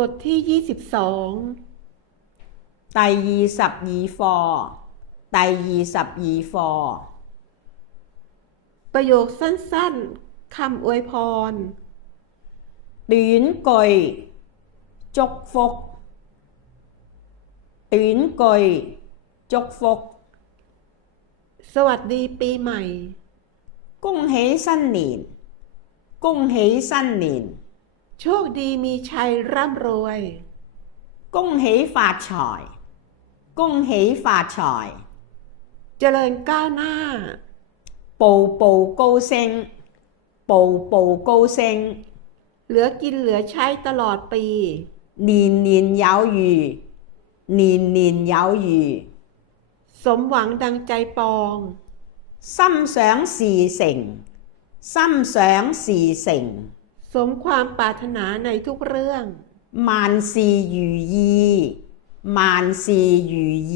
บทที่22第22課第22課ประโยคสั้นๆคำอวยพร短句祝福短句祝福สวัสดีปีใหม่恭喜新年恭喜新年โชคดีมีชัยร่ำรวย恭喜發財恭喜發財เจริญก้าวหน้า步步高升步步高升เหลือกินเหลือใช้ตลอดปี年年有餘年年有餘สมหวังดังใจปอง心想事成心想事成สมความปรารถนาในทุกเรื่อง萬事如意萬事如意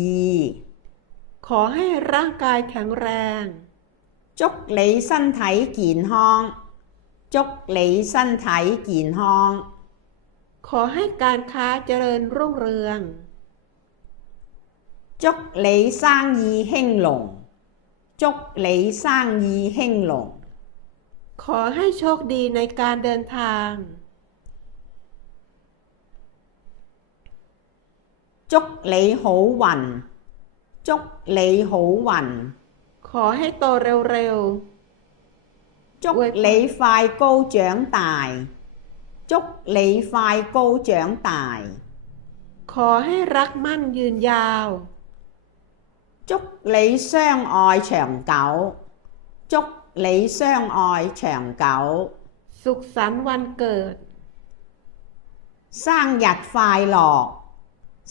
ขอให้ร่างกายแข็งแรง祝你身體健康祝你身體健康ขอให้การค้าเจริญรุ่งเรือง祝你生意興隆祝你生意興隆ขอให้โชคดีในการเดินทาง祝你好運祝你好運ขอให้โตเร็ว祝你快高長大祝你快高長大ๆขอให้รักมั่นยืนยาว祝你相愛長久祝你相愛長久สุขสันต์วันเกิด生日快樂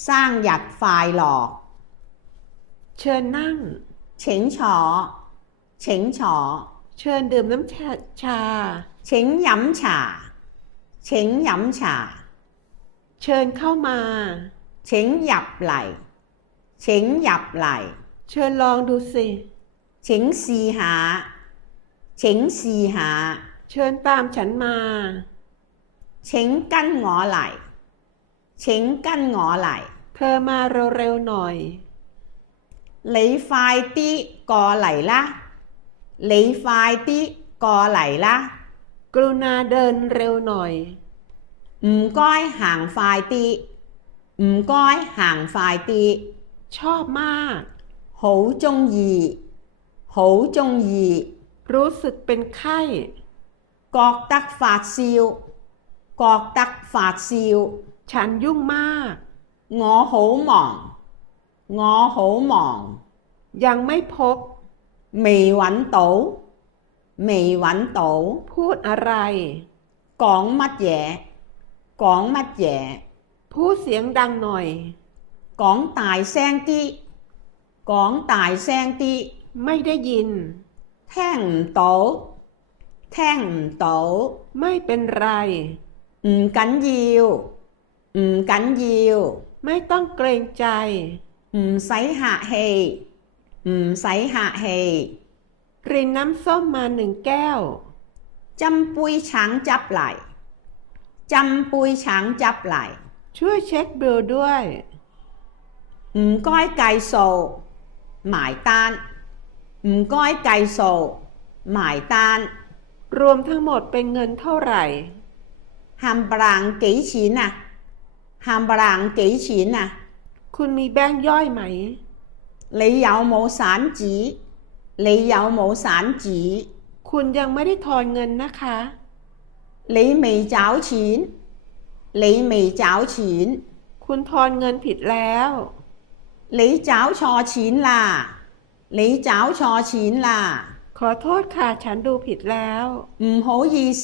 生日快樂เชิญนั่ง請坐請坐เชิญดื่มน้ำชา請飲茶請飲茶เชิญเข้ามา請入嚟請入嚟เชิญลองดูสิ請試下請試下เชิญตามฉันมา請跟我嚟請跟我嚟เธอมาเร็วๆหน่อย你快啲過嚟啦你快啲過嚟啦กรุณาเดินเร็วหน่อย唔該行快啲唔該行快啲ชอบมาก好鍾意好鍾意รู้สึกเป็นไข้覺得發燒覺得發燒ฉันยุ่งมาก我好忙我好忙ยังไม่พบ未揾到未揾到พูดอะไร講乜嘢講乜嘢พูดเสียงดังหน่อย講大聲啲講大聲啲ไม่ได้ยิน聽唔到聽唔到ไม่เป็นไร唔緊要唔緊要ไม่ต้องเกรงใจ唔使客氣唔使客氣รินน้ำส้มมา1 แก้ว斟杯橙汁嚟斟杯橙汁嚟ช่วยเช็คบิลด้วย唔該計數埋單唔該計數埋單รวมทั้งหมดเป็นเงินเท่าไหร่冚唪唥幾錢啊冚唪唥幾錢啊คุณมีแบงค์ย่อยไหม你有冇散紙你有冇散紙คุณยังไม่ได้ทอนเงินนะคะ你未找錢你未找錢คุณทอนเงินผิดแล้ว你找錯錢啦你找錯錢啦ขอโทษค่ะฉันดูผิดแล้ว唔好意思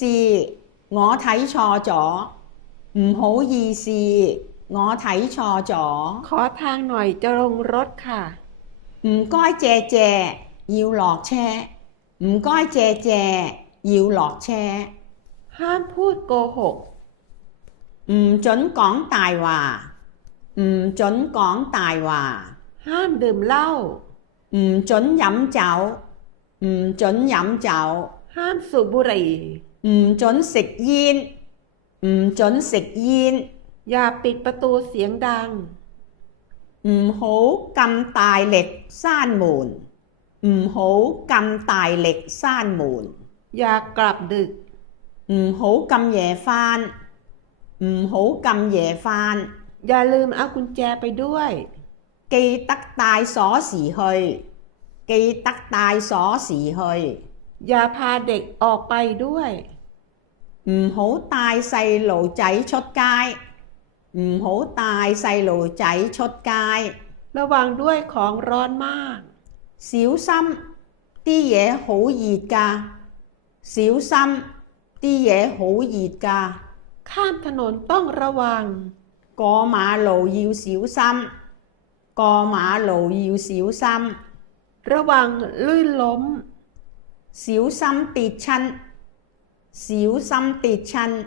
我睇錯咗唔好意思我睇錯咗ขอทางหน่อยจะลงรถค่ะ唔該謝謝要落車唔該謝謝要落車ห้ามพูดโกหก唔准講大話唔准講大話ห้ามดื่มเหล้า唔准飲酒唔准飲酒ห้ามสูบบุหรี่唔准食煙唔准食煙อย่าปิดประตูเสียงดัง唔好咁大力閂門，唔好咁大力閂門，อย่ากลับดึก唔好咁夜返，唔好咁夜返，อย่าลืมเอากุญแจไปด้วย記得帶鎖匙去，記得帶鎖匙去，อย่าพาเด็กออกไปด้วย唔好帶細路仔出街，唔好帶細路仔出街，ระวังด้วยของร้อนมาก小心啲嘢好熱㗎，小心啲嘢好熱㗎，ข้ามถนนต้องระวัง過馬路要小心，過馬路要小心，ระวังลื่นล้ม小心跌親，小心跌親，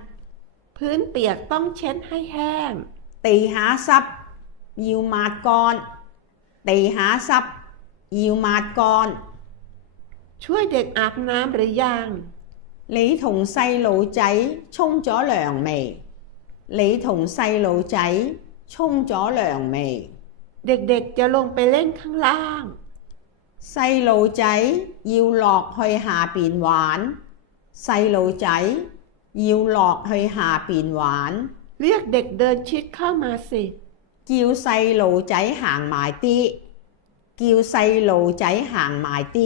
พื้นเปียกต้องเช็ดให้แห้ง地下濕要抹乾，地下濕要抹乾。ช่วยเด็กอาบน้ำหรือยัง你同細路仔沖咗涼未？你同細路仔沖咗涼未？เด็กๆจะลงไปเล่นข้างล่าง細路仔要落去下邊玩，細路仔要落去下邊玩。เรียกเด็กเดินชิดเข้ามาสิ叫細路仔行埋啲，叫細路仔行埋啲。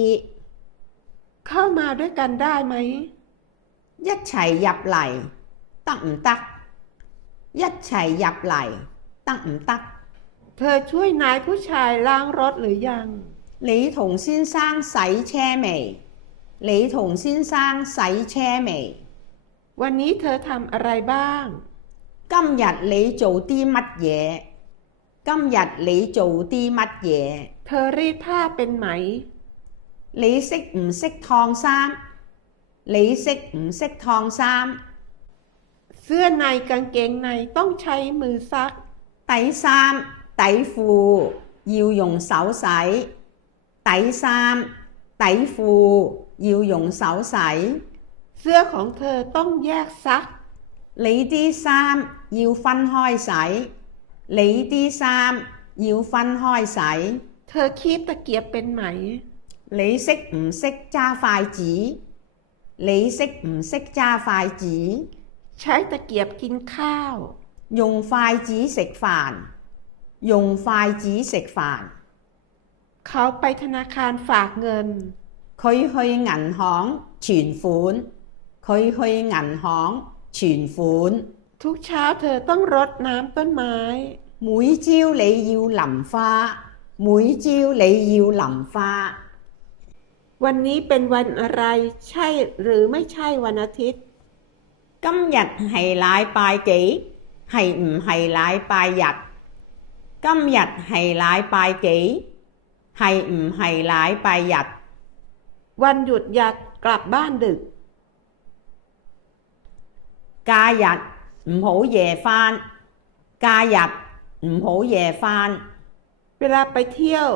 เข้ามาด้วยกันได้ไหม一齊入嚟得唔得？一齊入嚟得唔得？เธอช่วยนายผู้ชายล้างรถหรือยัง你同先生洗車未？你同先生洗車未？วันนี้เธอทำอะไรบ้าง今日你做啲乜嘢？今日你做啲乜嘢？เธอรีดผ้าเป็นไหม你識唔識燙衫？你識唔識燙衫？เสื้อในกางเกงในต้องใช้มือซัก底衫底褲要用手洗，底衫底褲要用手洗。เสื้อของเธอต้องแยกซัก你啲衫要分開洗，你啲衫要分開洗。เธอคีบตะเกียบเป็นไหม你識唔識揸筷子？你識唔識揸筷子？ใช้ตะเกียบกินข้าว用筷子食飯，用筷子食飯。เขาไปธนาคารฝากเงิน佢去銀行存款，佢去銀行存款。ทุกเช้าเธอต้องรดน้ำต้นไม้每朝你要淋花，每朝你要淋花。วันนี้เป็นวันอะไรใช่หรือไม่ใช่วันอาทิตย์今日係禮拜幾？係唔係禮拜日？今日係禮拜幾？係唔係禮拜日？วันหยุดอยากกลับบ้านดึก假日唔好夜返，假日唔好夜返。เวลาไปเที่ยว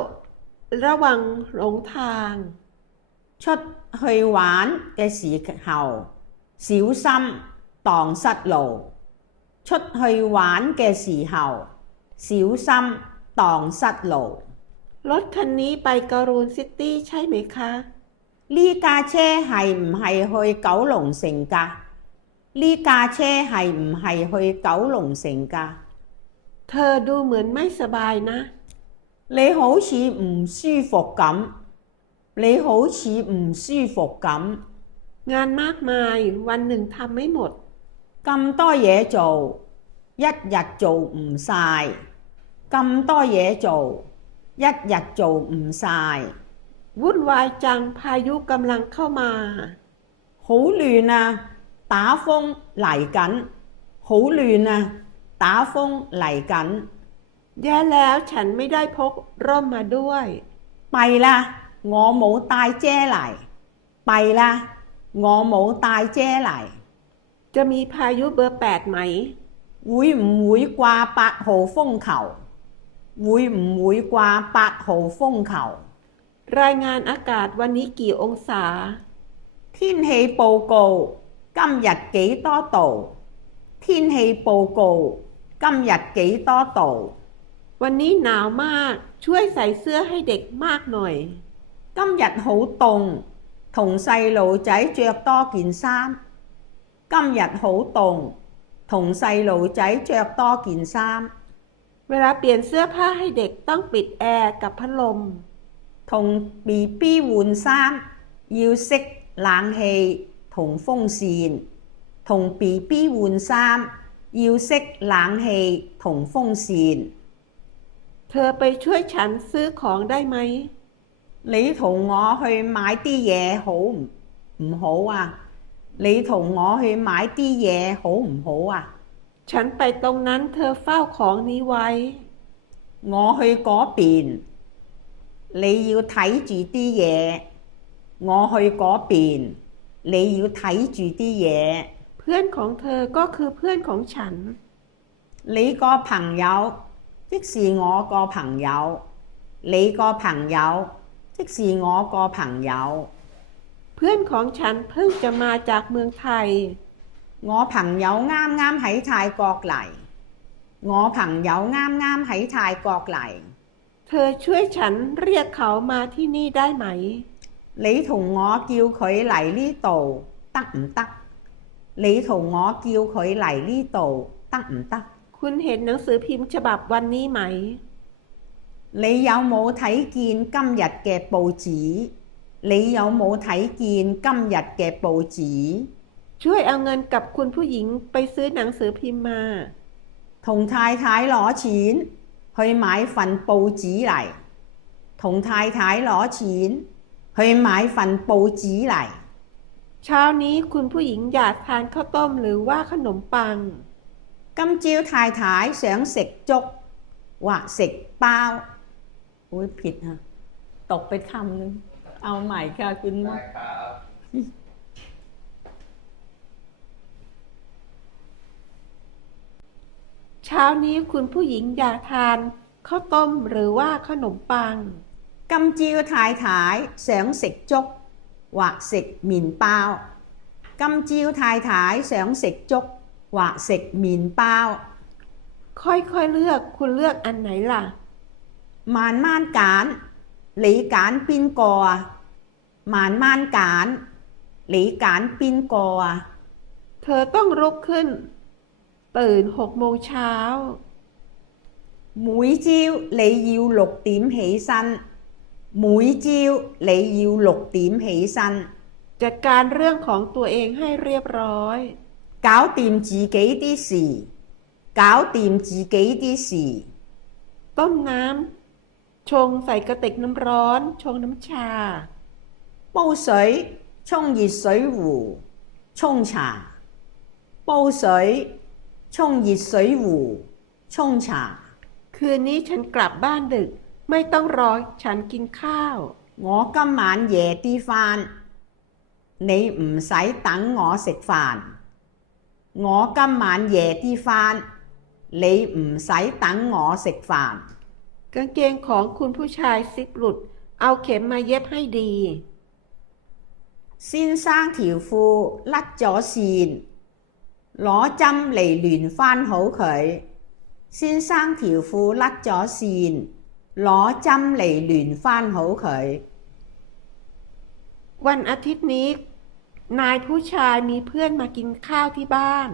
ระวังหลงทาง出去玩嘅時候小心蕩失路。出去玩嘅時候小心蕩失路。รถคันนี้ไปการูนซิตี้ใช่ไหมคะ呢架車係唔係去九龍城㗎？呢架車係唔係去九龍城㗎？เธอดูเหมือนไม่สบายนะ你好似唔舒服咁，你好似唔舒服咁。งานมากมายวันหนึ่งทำไม่หมด咁多嘢做，一日做唔晒。咁多嘢做，一日做唔晒。วุ่นวายจังพายุกำลังเข้ามา好亂啊！打風嚟緊，好亂啊！打風嚟緊。แย่แล้วฉันไม่ได้พกร่มมาด้วย弊啦！我冇帶遮嚟。弊啦！我冇帶遮嚟。จะมีพายุเบอร์8ไหม會唔會掛8號風球？會唔會掛8號風球？รายงานอากาศวันนี้กี่องศา天氣報告今日幾多度？天氣報告今今日幾多度วันนี้หนาวมากช่วยใส่เสื้อให้เด็กมากหน่อย今日好凍同細路仔着多件衫今日好凍同細路仔着多件衫เวลาเปลี่ยนเสื้อผ้าให้เด็กต้องปิดแอร์กับพัดลม同 BB 換衫要熄冷氣同風扇同 BB 換衫要熄冷氣同風扇เธอไปช่วยฉันซื้อของได้ไหม你同我去買啲嘢好唔好啊你同我去買啲嘢好唔好啊ฉันไปตรงนั้นเธอเฝ้าของนี้ไว้我去嗰邊你要睇住啲嘢我去嗰邊你要睇住啲嘢เพื่อนของเธอก็คือเพื่อนของฉัน你個朋友即是我個朋友你個朋友即是我個朋友เพื่อนของฉันเพิ่งจะมาจากเมืองไทย我朋友啱啱喺泰國嚟我朋友啱啱喺泰國嚟เธอช่วยฉันเรียกเขามาที่นี่ได้ไหม你同我叫佢嚟呢度得唔得你同我叫佢嚟呢度得唔得คุณเห็นหนังสือพิมพ์ฉบับวันนี้ไหม你有冇睇見今日嘅報紙你有冇睇見今日嘅報紙ช่วยเอาเงินกับคุณผู้หญิงไปซื้อหนังสือพิมพ์มา同太太攞錢去買份報紙嚟同太太攞錢去買份報紙嚟เช้านี้คุณผู้หญิงอยากทานข้าวต้มหรือว่าขนมปัง今朝太太想食粥或食包อุ๊ยผิดฮะตกไปคำนึงเอาใหม่ค่ะคุณมดเช้านี้คุณผู้หญิงอยากทานข้าวต้มหรือว่าขนมปัง今朝太太想食粥或食麵包今朝太太想食粥或食麵包ค่อยๆเลือกคุณเลือกอันไหนล่ะ慢慢揀你揀邊個啊慢慢揀你揀邊個啊เธอต้องลุกขึ้นตื่น6 โมงเช้า每朝你要6點起身每朝你要6點起身จัดการเรื่องของตัวเองให้เรียบร้อย搞掂自己啲事搞掂自己啲事ต้มน้ำชงใส่กระติกน้ำร้อนชงน้ำชา煲水沖熱水壺沖茶煲水沖熱水壺沖茶คืนนี้ฉันกลับบ้านดึกไม่ต้องรอฉันกินข้าว我今晚夜啲返你唔使等我食飯我今晚夜啲返你唔使等我食飯กางเกงของคุณผู้ชายซิปหลุดเอาเข็มมาเย็บให้ดี先生條褲甩咗線攞針嚟亂返好佢先生條褲甩咗線攞針嚟亂返好佢วันอาทิตย์นี้นายผู้ชายมีเพื่อนมากินข้าวที่บ้าน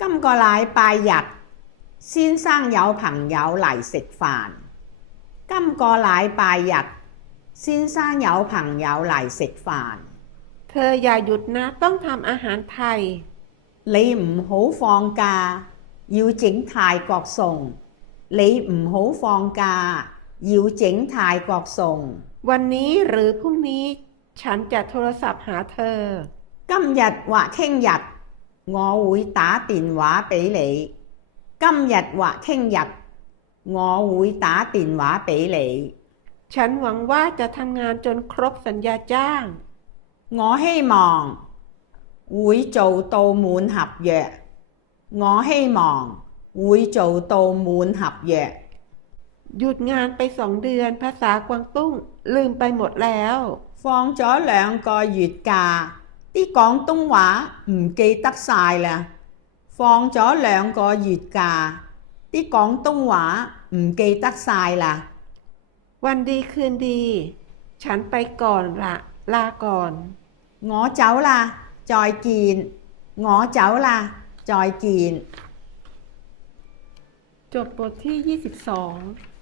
今個禮拜日先生有朋友嚟食飯今個禮拜日先生有朋友嚟食飯เธออย่าหยุดนะต้องทำอาหารไทย你唔好放假要整泰國餸你唔好放假要整泰國餸วันนี้หรือพรุ่งนี้ฉันจะโทรศัพท์หาเธอ今日或聽日我會打電話俾你今日或聽日我會打電話俾你ฉันหวังว่าจะทำงานจนครบสัญญาจ้าง我希望會做到滿合約我希望會做到滿合約หยุดงานไป2 เดือนภาษากวางตุ้งลืมไปหมดแล้ว放咗2個月假啲廣東話唔記得晒啦放放咗2個月假，啲廣東話唔記得晒啦。วันดีคืนดี ฉันไปก่อนละลาก่อน 我走啦，再見。我走啦，再見。จบบทที่ 22